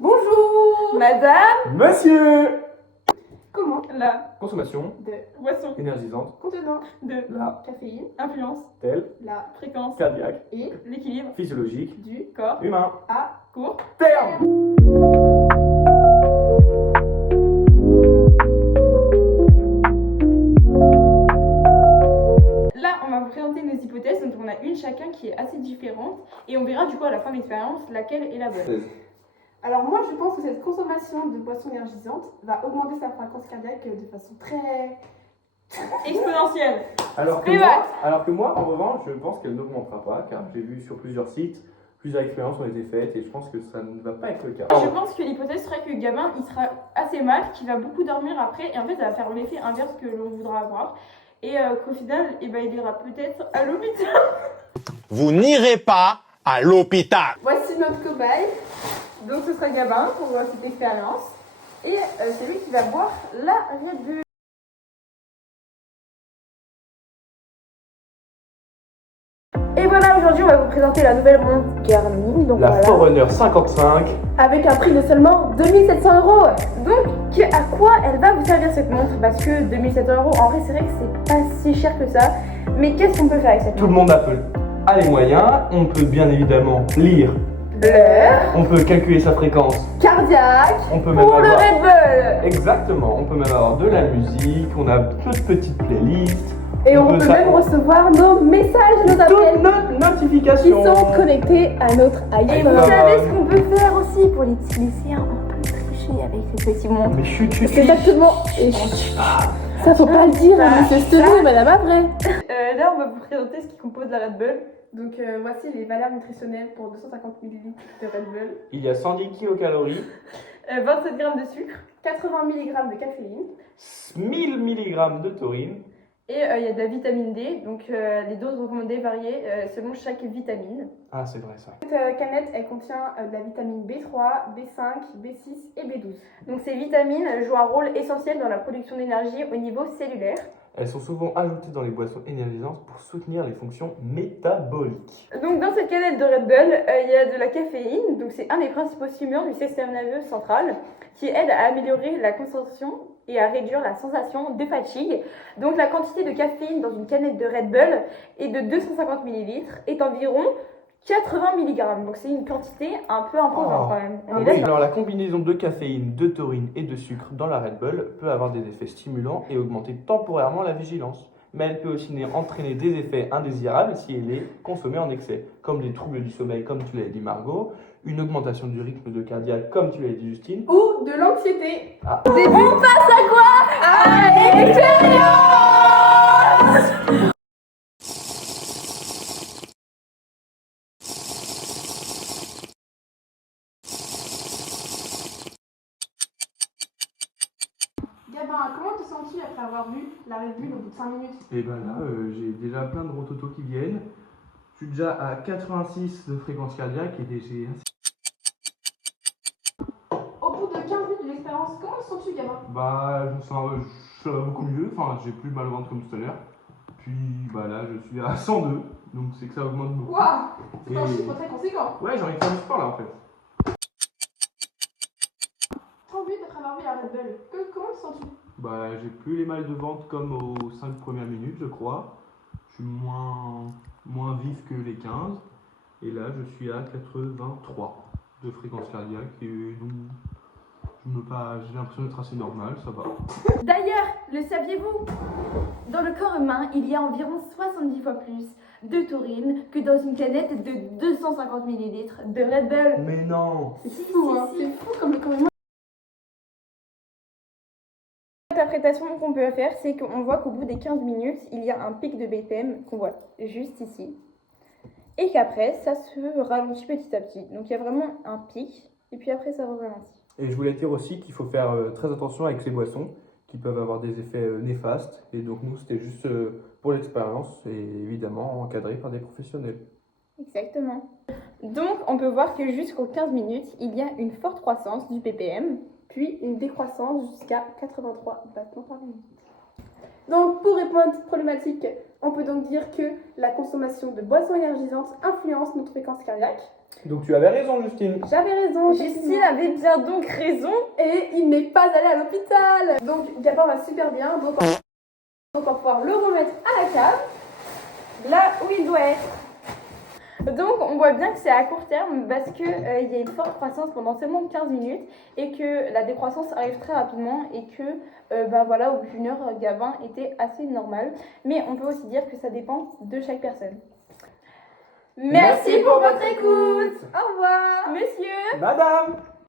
Bonjour. Madame. Monsieur. Comment La Consommation de boisson énergisante, contenant de la caféine, influence, telle, la fréquence cardiaque, et l'équilibre physiologique, du corps humain. à court. Terme. Là, on va vous présenter nos hypothèses, donc on a une chacun qui est assez différente et on verra du coup à la fin de l'expérience laquelle est la bonne. Alors moi je pense que cette consommation de boissons énergisantes va augmenter sa fréquence cardiaque de façon très... Exponentielle. Alors que moi, en revanche, je pense qu'elle n'augmentera pas, car j'ai vu sur plusieurs sites, plusieurs expériences ont été faites, et je pense que ça ne va pas être le cas. Je pense que l'hypothèse serait que Gabin il sera assez mal, qu'il va beaucoup dormir après et en fait ça va faire l'effet inverse que l'on voudra avoir et qu'au final il ira peut-être à l'hôpital. Vous n'irez pas à l'hôpital. Voici notre cobaye. Donc ce sera Gabin pour cette expérience et c'est lui qui va boire la Red Bull. Et voilà, aujourd'hui on va vous présenter la nouvelle montre Garmin, donc La voilà, Forerunner 55, Avec un prix de seulement 2700 €. donc à quoi elle va vous servir cette montre? Parce que 2700 €, en vrai c'est vrai que c'est pas si cher que ça, mais qu'est-ce qu'on peut faire avec cette tout le montre? monde a les moyens, on peut bien évidemment lire, L'heure, on peut calculer sa fréquence, Cardiaque. on peut même pour le avoir... Red Bull. Exactement, on peut même avoir de la musique, on a de petites playlists, Et on peut peut ça- même recevoir nos messages et nos appels toutes nos qui notifications. sont connectés à notre Et vous iPhone. Ah. savez ce qu'on peut faire aussi pour les lycéens? On peut tricher avec cette petite montre. Mais chut, chut, C'est chut. exactement. Et ça faut pas le dire à Monsieur Stenou et Madame Après. Là on va vous présenter ce qui compose la Red Bull. Donc voici les valeurs nutritionnelles pour 250 ml de Red Bull. Il y a 110 kilocalories, 27 grammes de sucre 80 mg de caféine. 1000 mg de taurine, et il y a de la vitamine D, donc les doses recommandées varient selon chaque vitamine. ah c'est vrai ça. Cette canette, elle contient de la vitamine B3, B5, B6 et B12. Donc ces vitamines jouent un rôle essentiel dans la production d'énergie au niveau cellulaire. Elles sont souvent ajoutées dans les boissons énergisantes pour soutenir les fonctions métaboliques. Donc dans cette canette de Red Bull, il y a de la caféine, donc c'est un des principaux stimulants du système nerveux central qui aide à améliorer la concentration et à réduire la sensation de fatigue. Donc la quantité de caféine dans une canette de Red Bull est de 250 ml est environ 80 mg. Donc c'est une quantité un peu imposante quand même. On est Oui, d'accord. alors la combinaison de caféine, de taurine et de sucre dans la Red Bull peut avoir des effets stimulants et augmenter temporairement la vigilance. Mais elle peut aussi entraîner des effets indésirables si elle est consommée en excès, comme des troubles du sommeil, comme tu l'as dit Margot, une augmentation du rythme de cardiaque, comme tu l'as dit Justine. Ou de l'anxiété. Ah. On passe à quoi? À l'expérience. Gabin, comment te sens-tu après avoir bu la Red Bull au bout de 5 minutes? Et ben là, j'ai déjà plein de rototos qui viennent. Je suis déjà à 86 de fréquence cardiaque et j'ai Au bout de 15 minutes de l'expérience, comment te sens-tu, Gabin? Bah, je sens beaucoup mieux, enfin, j'ai plus mal au ventre comme tout à l'heure. Puis, bah là, je suis à 102, donc c'est que ça augmente beaucoup. Waouh! C'est un Et- chiffre très conséquent. Ouais, j'ai envie de faire du sport là en fait. 30 minutes après avoir bu la Red Bull, comment te sens-tu? Bah, j'ai plus les mal de ventre comme aux 5 premières minutes, je crois. Je suis moins vif que les 15. Et là, je suis à 83 de fréquence cardiaque. Et donc, j'ai l'impression d'être assez normal, ça va. D'ailleurs, le saviez-vous? Dans le corps humain, il y a environ 70 fois plus de taurine que dans une canette de 250 ml de Red Bull. Mais non! C'est fou, hein? C'est fou comme le corps humain. L'interprétation qu'on peut faire, c'est qu'on voit qu'au bout des 15 minutes, il y a un pic de BPM qu'on voit juste ici. Et qu'après, ça se ralentit petit à petit. Donc il y a vraiment un pic, et puis après ça ralentit. Et je voulais dire aussi qu'il faut faire très attention avec ces boissons qui peuvent avoir des effets néfastes. Et donc nous, c'était juste pour l'expérience et évidemment encadré par des professionnels. Exactement. Donc on peut voir que jusqu'aux 15 minutes, il y a une forte croissance du BPM. Puis une décroissance jusqu'à 83 battements par minute. Donc, pour répondre à cette problématique, on peut donc dire que la consommation de boissons énergisantes influence notre fréquence cardiaque. Donc tu avais raison, Justine. J'avais raison. Justine avait bien donc raison. Et il n'est pas allé à l'hôpital. Donc, Gabin va super bien. Donc, on va pouvoir le remettre à la cave, là où il doit être. Donc on voit bien que c'est à court terme parce que il y a une forte croissance pendant seulement 15 minutes et que la décroissance arrive très rapidement et que voilà, au bout d'une heure, Gabin était assez normal. Mais on peut aussi dire que ça dépend de chaque personne. Merci pour votre écoute. Au revoir. Monsieur. Madame.